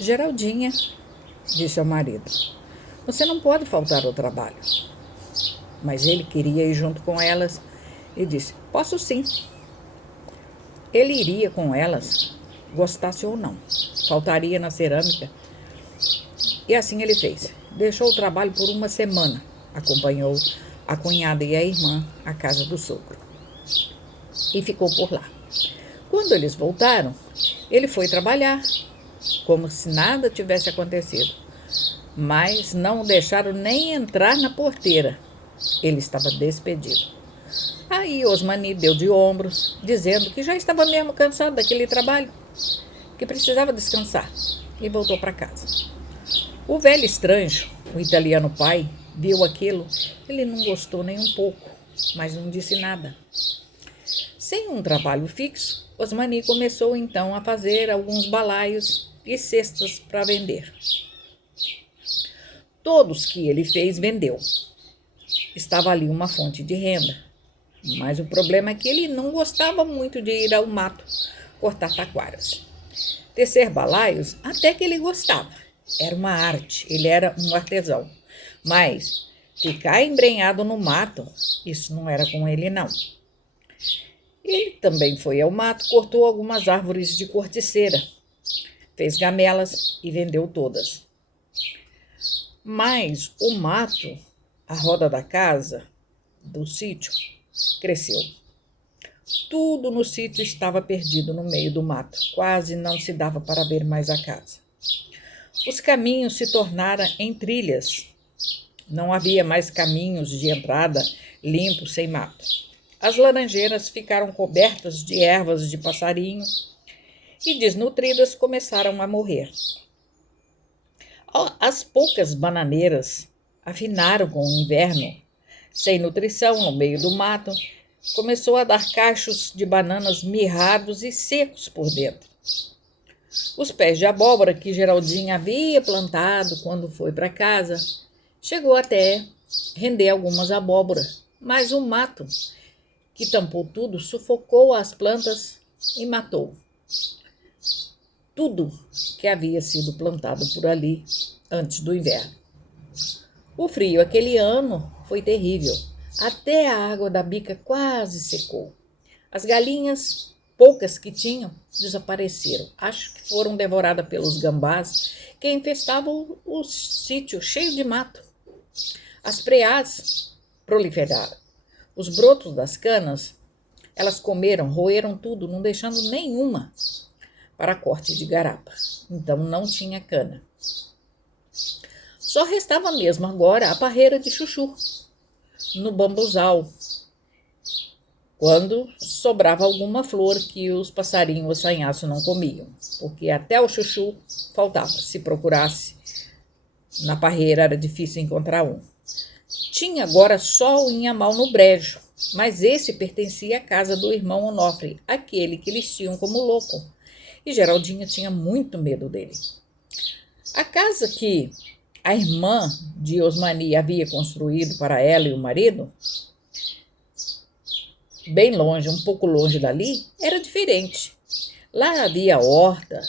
Geraldinha, disse ao marido, você não pode faltar ao trabalho. Mas ele queria ir junto com elas e disse, posso sim. Ele iria com elas, gostasse ou não. Faltaria na cerâmica. E assim ele fez. Deixou o trabalho por uma semana. Acompanhou a cunhada e a irmã à casa do sogro. E ficou por lá. Quando eles voltaram, ele foi trabalhar, como se nada tivesse acontecido. Mas não o deixaram nem entrar na porteira. Ele estava despedido. Aí Osmani deu de ombros, dizendo que já estava mesmo cansado daquele trabalho, que precisava descansar, e voltou para casa. O velho estranho, o italiano pai, viu aquilo. Ele não gostou nem um pouco, mas não disse nada. Sem um trabalho fixo, Osmani começou então a fazer alguns balaios e cestas para vender. Todos que ele fez, vendeu. Estava ali uma fonte de renda. Mas o problema é que ele não gostava muito de ir ao mato cortar taquaras. Tecer balaios, até que ele gostava. Era uma arte, ele era um artesão. Mas ficar embrenhado no mato, isso não era com ele, não. Ele também foi ao mato, cortou algumas árvores de corticeira, fez gamelas e vendeu todas. Mas o mato, a roda da casa, do sítio, cresceu. Tudo no sítio estava perdido no meio do mato. Quase não se dava para ver mais a casa. Os caminhos se tornaram em trilhas. Não havia mais caminhos de entrada limpos sem mato. As laranjeiras ficaram cobertas de ervas de passarinho e desnutridas começaram a morrer. As poucas bananeiras afinaram com o inverno. Sem nutrição, no meio do mato, começou a dar cachos de bananas mirrados e secos por dentro. Os pés de abóbora que Geraldinha havia plantado quando foi para casa, chegou até render algumas abóboras, mas o mato, que tampou tudo, sufocou as plantas e matou tudo que havia sido plantado por ali antes do inverno. O frio aquele ano foi terrível. Até a água da bica quase secou. As galinhas, poucas que tinham, desapareceram. Acho que foram devoradas pelos gambás que infestavam o sítio cheio de mato. As preás proliferaram. Os brotos das canas, elas comeram, roeram tudo, não deixando nenhuma para corte de garapa. Então não tinha cana. Só restava mesmo agora a parreira de chuchu, no bambuzal, quando sobrava alguma flor que os passarinhos assanhaços não comiam, porque até o chuchu faltava. Se procurasse na parreira era difícil encontrar um. Tinha agora só o inhamal no brejo, mas esse pertencia à casa do irmão Onofre, aquele que eles tinham como louco, e Geraldinha tinha muito medo dele. A casa que a irmã de Osmani havia construído para ela e o marido, bem longe, um pouco longe dali, era diferente. Lá havia horta,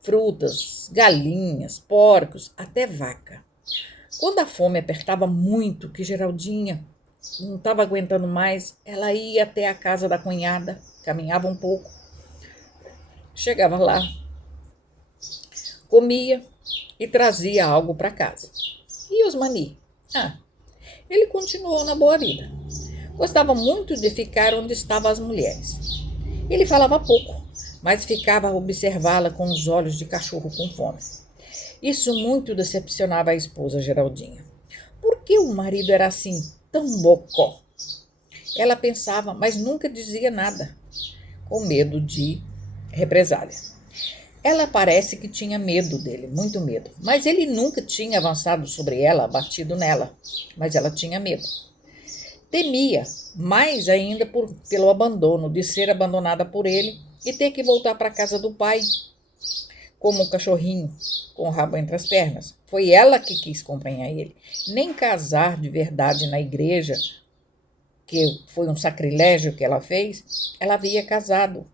frutas, galinhas, porcos, até vaca. Quando a fome apertava muito, que Geraldinha não estava aguentando mais, ela ia até a casa da cunhada, caminhava um pouco, chegava lá, comia e trazia algo para casa. E Osmani? Ele continuou na boa vida. Gostava muito de ficar onde estavam as mulheres. Ele falava pouco, mas ficava a observá-la com os olhos de cachorro com fome. Isso muito decepcionava a esposa Geraldinha. Por que o marido era assim, tão bocó? Ela pensava, mas nunca dizia nada, com medo de represália. Ela parece que tinha medo dele, muito medo, mas ele nunca tinha avançado sobre ela, batido nela, mas ela tinha medo. Temia, mais ainda pelo abandono, de ser abandonada por ele e ter que voltar para a casa do pai, como um cachorrinho com o rabo entre as pernas. Foi ela que quis acompanhar ele. Nem casar de verdade na igreja, que foi um sacrilégio que ela fez, ela havia casado.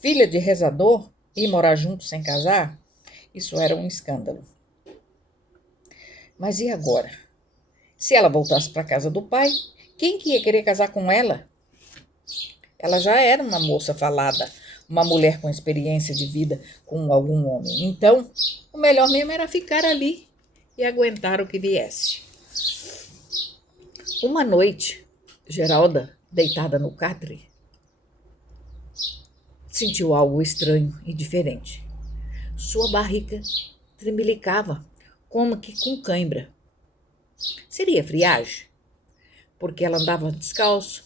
Filha de rezador, ir morar junto sem casar? Isso era um escândalo. Mas e agora? Se ela voltasse para a casa do pai, quem que ia querer casar com ela? Ela já era uma moça falada, uma mulher com experiência de vida com algum homem. Então, o melhor mesmo era ficar ali e aguentar o que viesse. Uma noite, Geralda, deitada no catre, sentiu algo estranho e diferente. Sua barriga tremelicava, como que com cãibra. Seria friagem? Porque ela andava descalço,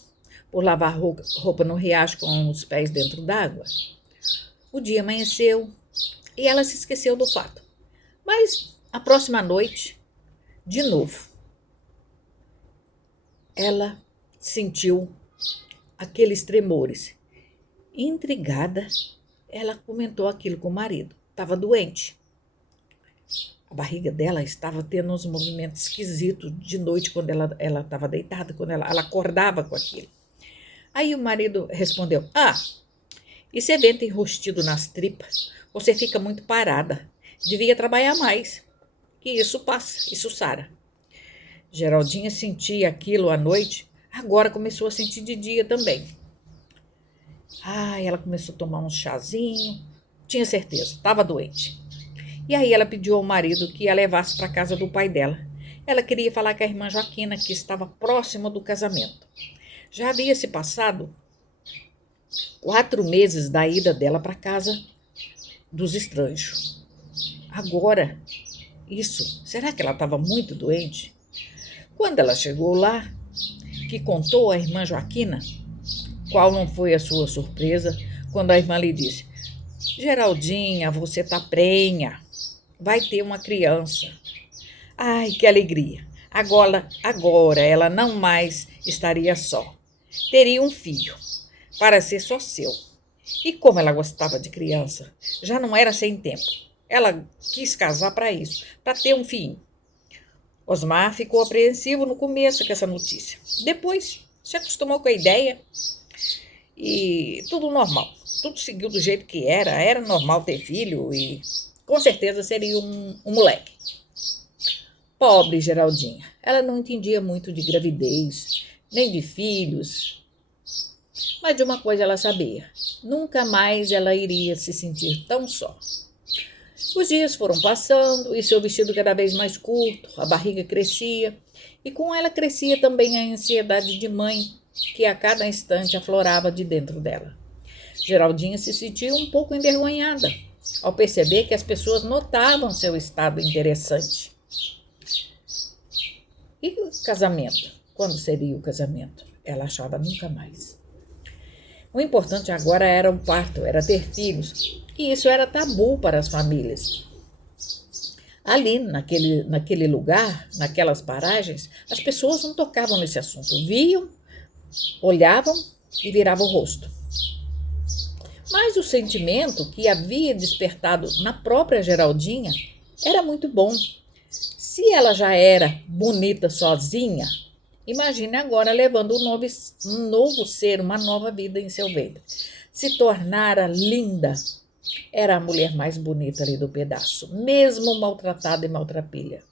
por lavar roupa no riacho com os pés dentro d'água. O dia amanheceu e ela se esqueceu do fato. Mas a próxima noite, de novo, ela sentiu aqueles tremores. Intrigada, ela comentou aquilo com o marido. Estava doente. A barriga dela estava tendo uns movimentos esquisitos de noite quando ela estava deitada, quando ela acordava com aquilo. Aí o marido respondeu: isso é vento enrustido nas tripas. Você fica muito parada. Devia trabalhar mais. Que isso passa, isso sara. Geraldinha sentia aquilo à noite, agora começou a sentir de dia também. Ela começou a tomar um chazinho. Tinha certeza, estava doente. E aí ela pediu ao marido que a levasse para a casa do pai dela. Ela queria falar com a irmã Joaquina, que estava próxima do casamento. Já havia se passado 4 meses da ida dela para a casa dos estranhos. Agora, será que ela estava muito doente? Quando ela chegou lá, que contou à irmã Joaquina, qual não foi a sua surpresa quando a irmã lhe disse: Geraldinha, você está prenha, vai ter uma criança. Ai, que alegria! Agora ela não mais estaria só. Teria um filho, para ser só seu. E como ela gostava de criança, já não era sem tempo. Ela quis casar para isso, para ter um filho. Osmar ficou apreensivo no começo com essa notícia. Depois se acostumou com a ideia e tudo normal. Tudo seguiu do jeito que era. Era normal ter filho e com certeza seria um moleque. Pobre Geraldinha. Ela não entendia muito de gravidez, nem de filhos. Mas de uma coisa ela sabia. Nunca mais ela iria se sentir tão só. Os dias foram passando e seu vestido cada vez mais curto, a barriga crescia e com ela crescia também a ansiedade de mãe que a cada instante aflorava de dentro dela. Geraldinha se sentia um pouco envergonhada ao perceber que as pessoas notavam seu estado interessante. E o casamento? Quando seria o casamento? Ela achava nunca mais. O importante agora era o parto, era ter filhos. E isso era tabu para as famílias. Ali, naquele lugar, naquelas paragens, as pessoas não tocavam nesse assunto. Viam, olhavam e viravam o rosto. Mas o sentimento que havia despertado na própria Geraldinha era muito bom. Se ela já era bonita sozinha, imagine agora levando um novo ser, uma nova vida em seu ventre. Se tornara linda. Era a mulher mais bonita ali do pedaço, mesmo maltratada e maltrapilha.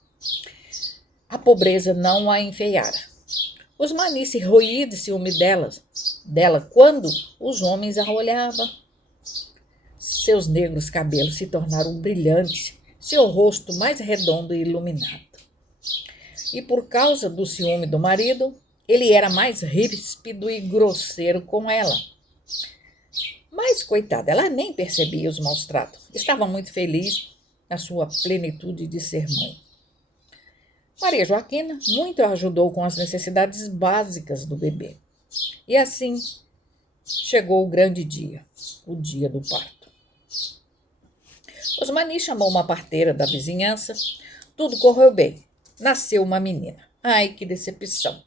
A pobreza não a enfeiara. Os manis se roíam de ciúme dela quando os homens a olhavam. Seus negros cabelos se tornaram brilhantes, seu rosto mais redondo e iluminado. E por causa do ciúme do marido, ele era mais ríspido e grosseiro com ela. Mas, coitada, ela nem percebia os maus tratos. Estava muito feliz na sua plenitude de ser mãe. Maria Joaquina muito a ajudou com as necessidades básicas do bebê. E assim chegou o grande dia, o dia do parto. Osmani chamou uma parteira da vizinhança. Tudo correu bem. Nasceu uma menina. Ai, que decepção.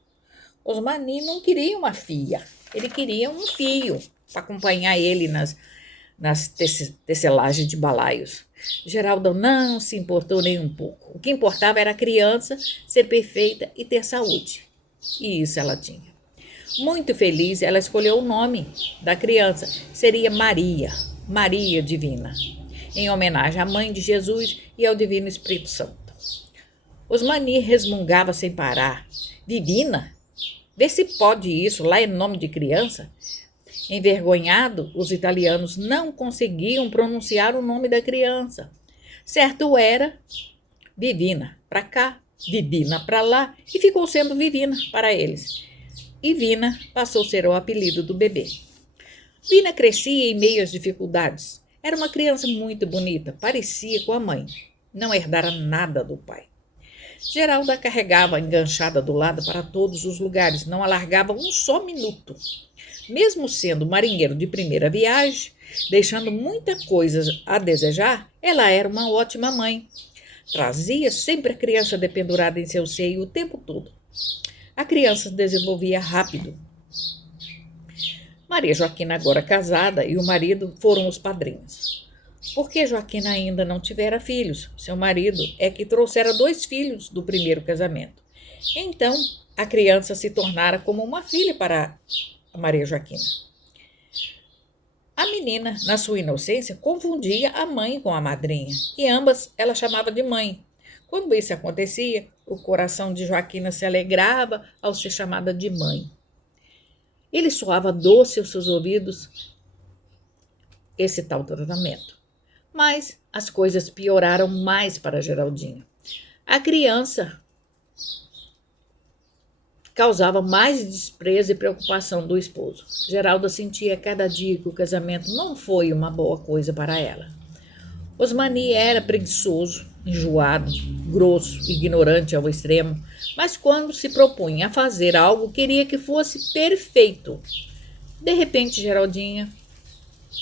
Osmani não queria uma filha. Ele queria um filho para acompanhar ele nas tecelagens de balaios. Geralda não se importou nem um pouco. O que importava era a criança ser perfeita e ter saúde. E isso ela tinha. Muito feliz, ela escolheu o nome da criança. Seria Maria, Maria Divina. em homenagem à Mãe de Jesus e ao Divino Espírito Santo. Osmani resmungava sem parar. Divina? Vê se pode isso, lá em nome de criança. Envergonhado, os italianos não conseguiam pronunciar o nome da criança. Certo era Vivina para cá, Divina para lá, e ficou sendo Vivina para eles. E Vina passou a ser o apelido do bebê. Vina crescia em meio às dificuldades. Era uma criança muito bonita, parecia com a mãe. Não herdara nada do pai. Geralda a carregava enganchada do lado para todos os lugares, não a largava um só minuto. Mesmo sendo marinheiro de primeira viagem, deixando muita coisa a desejar, ela era uma ótima mãe. Trazia sempre a criança dependurada em seu seio o tempo todo. A criança se desenvolvia rápido. Maria Joaquina, agora casada, e o marido foram os padrinhos. Porque Joaquina ainda não tivera filhos, seu marido é que trouxera 2 filhos do primeiro casamento. Então, a criança se tornara como uma filha para a Maria Joaquina. A menina, na sua inocência, confundia a mãe com a madrinha, e ambas ela chamava de mãe. Quando isso acontecia, o coração de Joaquina se alegrava ao ser chamada de mãe. Ele soava doce aos seus ouvidos esse tal tratamento. Mas as coisas pioraram mais para Geraldinha. A criança causava mais desprezo e preocupação do esposo. Geralda sentia a cada dia que o casamento não foi uma boa coisa para ela. Osmani era preguiçoso, enjoado, grosso, ignorante ao extremo, mas quando se propunha a fazer algo, queria que fosse perfeito. De repente, Geraldinha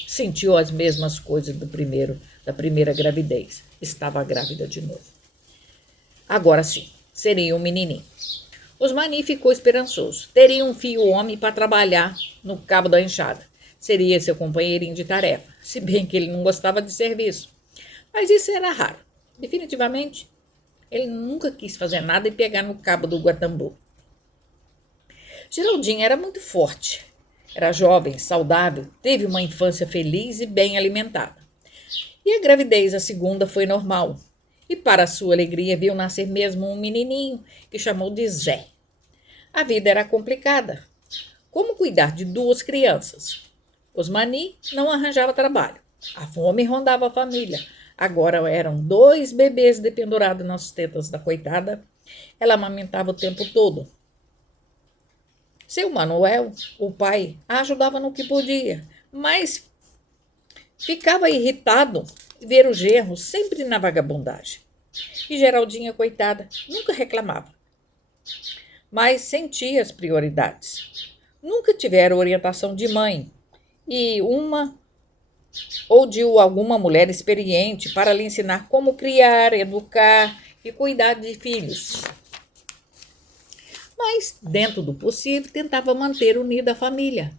sentiu as mesmas coisas da primeira gravidez. Estava grávida de novo. Agora sim, seria um menininho. Osmani ficou esperançoso. Teria um filho homem para trabalhar no cabo da enxada. Seria seu companheirinho de tarefa, se bem que ele não gostava de serviço. Mas isso era raro. Definitivamente, ele nunca quis fazer nada e pegar no cabo do Guatambu. Geraldinha era muito forte. Era jovem, saudável, teve uma infância feliz e bem alimentada. E a gravidez, a segunda, foi normal. E para sua alegria viu nascer mesmo um menininho que chamou de Zé. A vida era complicada. Como cuidar de 2 crianças? Osmani não arranjava trabalho. A fome rondava a família. Agora eram 2 bebês dependurados nas tetas da coitada. Ela amamentava o tempo todo. Seu Manuel, o pai, a ajudava no que podia, mas ficava irritado ver o genro sempre na vagabundagem. E Geraldinha, coitada, nunca reclamava, mas sentia as prioridades. Nunca tiveram orientação de mãe e uma ou de alguma mulher experiente para lhe ensinar como criar, educar e cuidar de filhos. Mas, dentro do possível, tentava manter unida a família.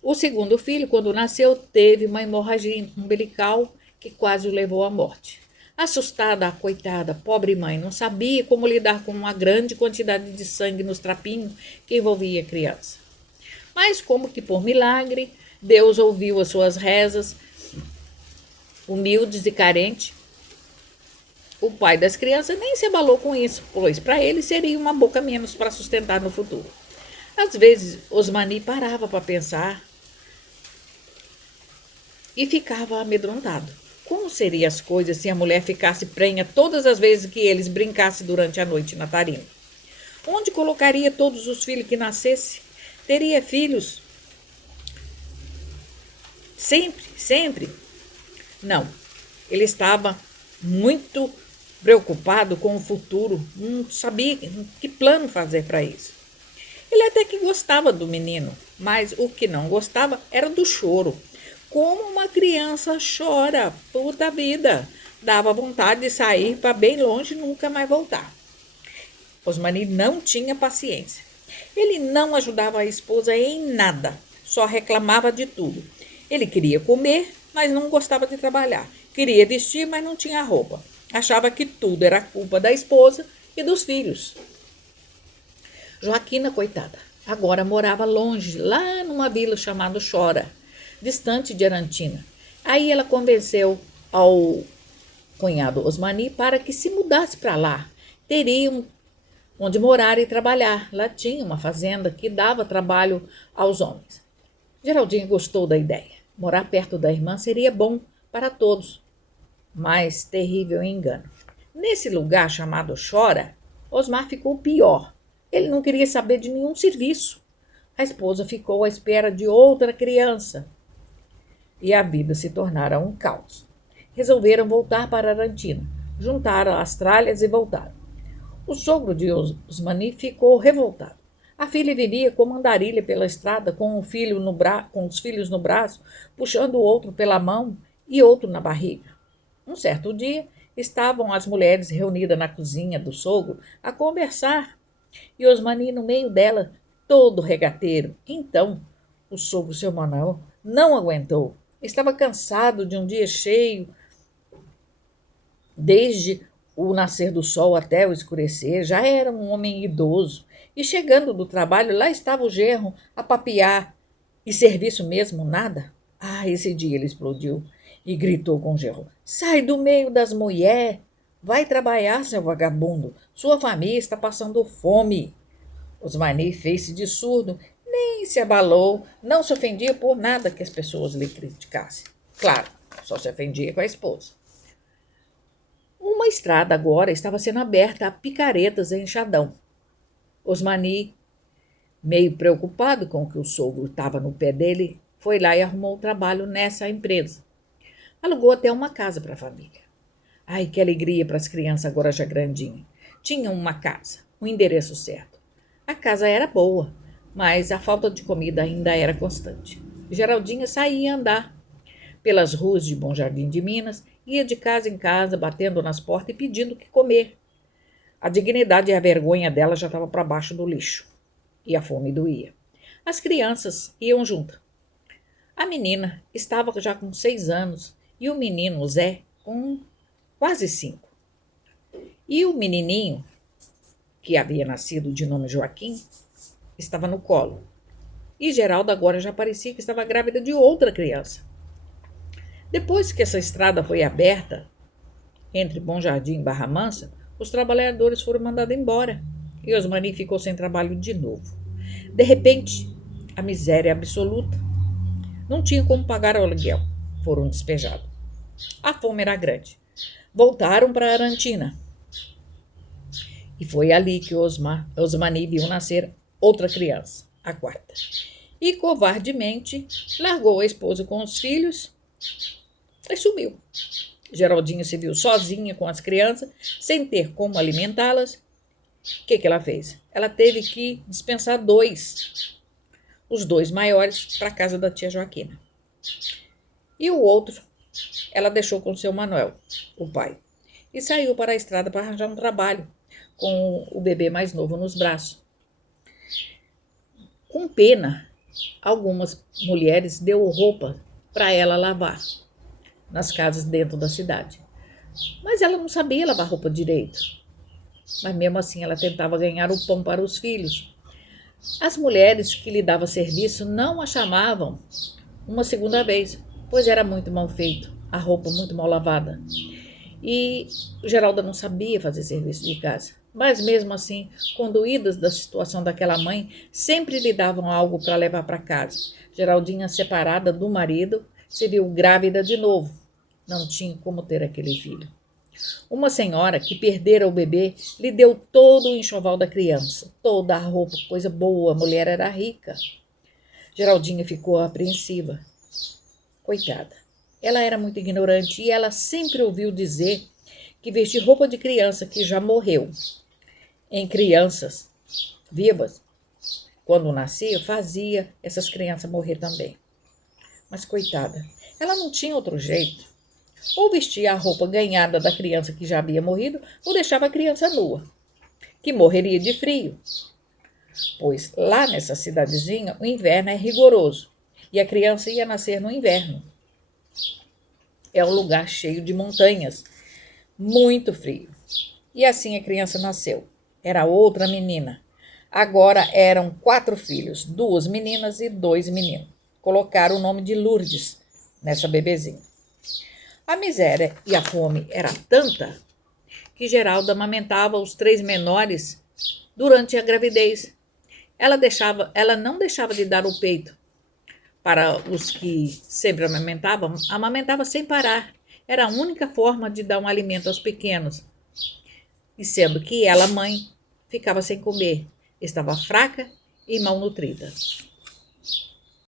O segundo filho, quando nasceu, teve uma hemorragia umbilical que quase o levou à morte. Assustada, a coitada, pobre mãe, não sabia como lidar com uma grande quantidade de sangue nos trapinhos que envolvia a criança. Mas, como que por milagre, Deus ouviu as suas rezas, humildes e carentes. O pai das crianças nem se abalou com isso, pois para ele seria uma boca menos para sustentar no futuro. Às vezes, Osmani parava para pensar e ficava amedrontado. Como seriam as coisas se a mulher ficasse prenha todas as vezes que eles brincassem durante a noite na tarima? Onde colocaria todos os filhos que nascesse? Teria filhos? Sempre? Não, ele estava muito preocupado com o futuro, não sabia que plano fazer para isso. Ele até que gostava do menino, mas o que não gostava era do choro. Como uma criança chora, puta vida, dava vontade de sair para bem longe e nunca mais voltar. Osmani não tinha paciência. Ele não ajudava a esposa em nada, só reclamava de tudo. Ele queria comer, mas não gostava de trabalhar. Queria vestir, mas não tinha roupa. Achava que tudo era culpa da esposa e dos filhos. Joaquina, coitada, agora morava longe, lá numa vila chamada Chora, distante de Arantina. Aí ela convenceu ao cunhado Osmani para que se mudasse para lá. Teriam onde morar e trabalhar. Lá tinha uma fazenda que dava trabalho aos homens. Geraldinho gostou da ideia. Morar perto da irmã seria bom para todos, mas terrível engano. Nesse lugar chamado Chora, Osmar ficou pior. Ele não queria saber de nenhum serviço. A esposa ficou à espera de outra criança e a vida se tornara um caos. Resolveram voltar para Arantina. Juntaram as tralhas e voltaram. O sogro de Osmani ficou revoltado. A filha vivia como andarilha pela estrada, com os filhos no braço, puxando o outro pela mão e outro na barriga. Um certo dia, estavam as mulheres reunidas na cozinha do sogro a conversar, e Osmani no meio dela, todo regateiro. Então, o sogro, seu Manuel, não aguentou. Estava cansado de um dia cheio, desde o nascer do sol até o escurecer. Já era um homem idoso. E chegando do trabalho, lá estava o genro a papear. E serviço mesmo, nada? Esse dia ele explodiu e gritou com o genro: sai do meio das mulheres! Vai trabalhar, seu vagabundo! Sua família está passando fome! Osmani fez-se de surdo, nem se abalou, não se ofendia por nada que as pessoas lhe criticassem. Claro, só se ofendia com a esposa. Uma estrada agora estava sendo aberta a picaretas e enxadão. Osmani, meio preocupado com que o sogro estava no pé dele, foi lá e arrumou trabalho nessa empresa. Alugou até uma casa para a família. Que alegria para as crianças agora já grandinhas. Tinham uma casa, um endereço certo. A casa era boa, mas a falta de comida ainda era constante. Geraldinha saía andar pelas ruas de Bom Jardim de Minas, ia de casa em casa, batendo nas portas e pedindo o que comer. A dignidade e a vergonha dela já estavam para baixo do lixo, e a fome doía. As crianças iam junto. A menina estava já com 6 anos e o menino, Zé, com quase 5. E o menininho, que havia nascido de nome Joaquim, estava no colo. E Geralda agora já parecia que estava grávida de outra criança. Depois que essa estrada foi aberta, entre Bom Jardim e Barra Mansa, os trabalhadores foram mandados embora e Osmani ficou sem trabalho de novo. De repente, a miséria absoluta. Não tinha como pagar o aluguel. Foram despejados. A fome era grande. Voltaram para Arantina. E foi ali que Osmani viu nascer outra criança, a quarta. E covardemente largou a esposa com os filhos e sumiu. Geraldinha se viu sozinha com as crianças, sem ter como alimentá-las. O que ela fez? Ela teve que dispensar 2, os 2 maiores, para a casa da tia Joaquina. E o outro ela deixou com o seu Manuel, o pai, e saiu para a estrada para arranjar um trabalho, com o bebê mais novo nos braços. Com pena, algumas mulheres deu roupa para ela lavar nas casas dentro da cidade. Mas ela não sabia lavar roupa direito. Mas mesmo assim ela tentava ganhar o pão para os filhos. As mulheres que lhe davam serviço não a chamavam uma segunda vez, pois era muito mal feito, a roupa muito mal lavada. E Geralda não sabia fazer serviço de casa. Mas mesmo assim, conduídas da situação daquela mãe, sempre lhe davam algo para levar para casa. Geraldinha, separada do marido, se viu grávida de novo. Não tinha como ter aquele filho. Uma senhora que perdera o bebê lhe deu todo o enxoval da criança, toda a roupa, coisa boa, a mulher era rica. Geraldinha ficou apreensiva. Coitada. Ela era muito ignorante e ela sempre ouviu dizer que vestir roupa de criança que já morreu em crianças vivas, quando nascia, fazia essas crianças morrer também. Mas coitada, ela não tinha outro jeito. Ou vestia a roupa ganhada da criança que já havia morrido, ou deixava a criança nua, que morreria de frio. Pois lá nessa cidadezinha o inverno é rigoroso e a criança ia nascer no inverno. É um lugar cheio de montanhas, muito frio. E assim a criança nasceu. Era outra menina. Agora eram 4 filhos, 2 meninas e 2 meninos. Colocaram o nome de Lourdes nessa bebezinha. A miséria e a fome era tanta que Geralda amamentava os 3 menores durante a gravidez. Ela não deixava de dar o peito para os que sempre amamentavam, amamentava sem parar. Era a única forma de dar um alimento aos pequenos. E sendo que ela, mãe, ficava sem comer, estava fraca e malnutrida.